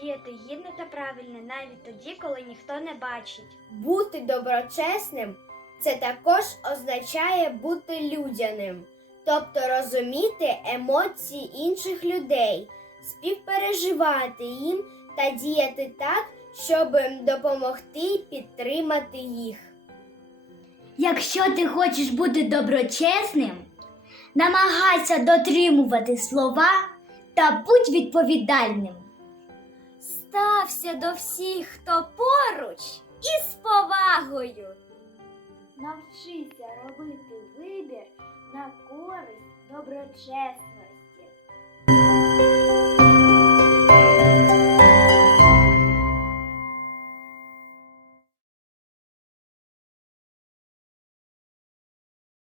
діяти гідно та правильно навіть тоді, коли ніхто не бачить. Бути доброчесним це також означає бути людяним, тобто розуміти емоції інших людей, співпереживати їм та діяти так, щоб допомогти і підтримати їх. Якщо ти хочеш бути доброчесним, намагайся дотримувати слова та будь відповідальним. Стався до всіх, хто поруч, і з повагою. Навчися робити вибір на користь доброчесних.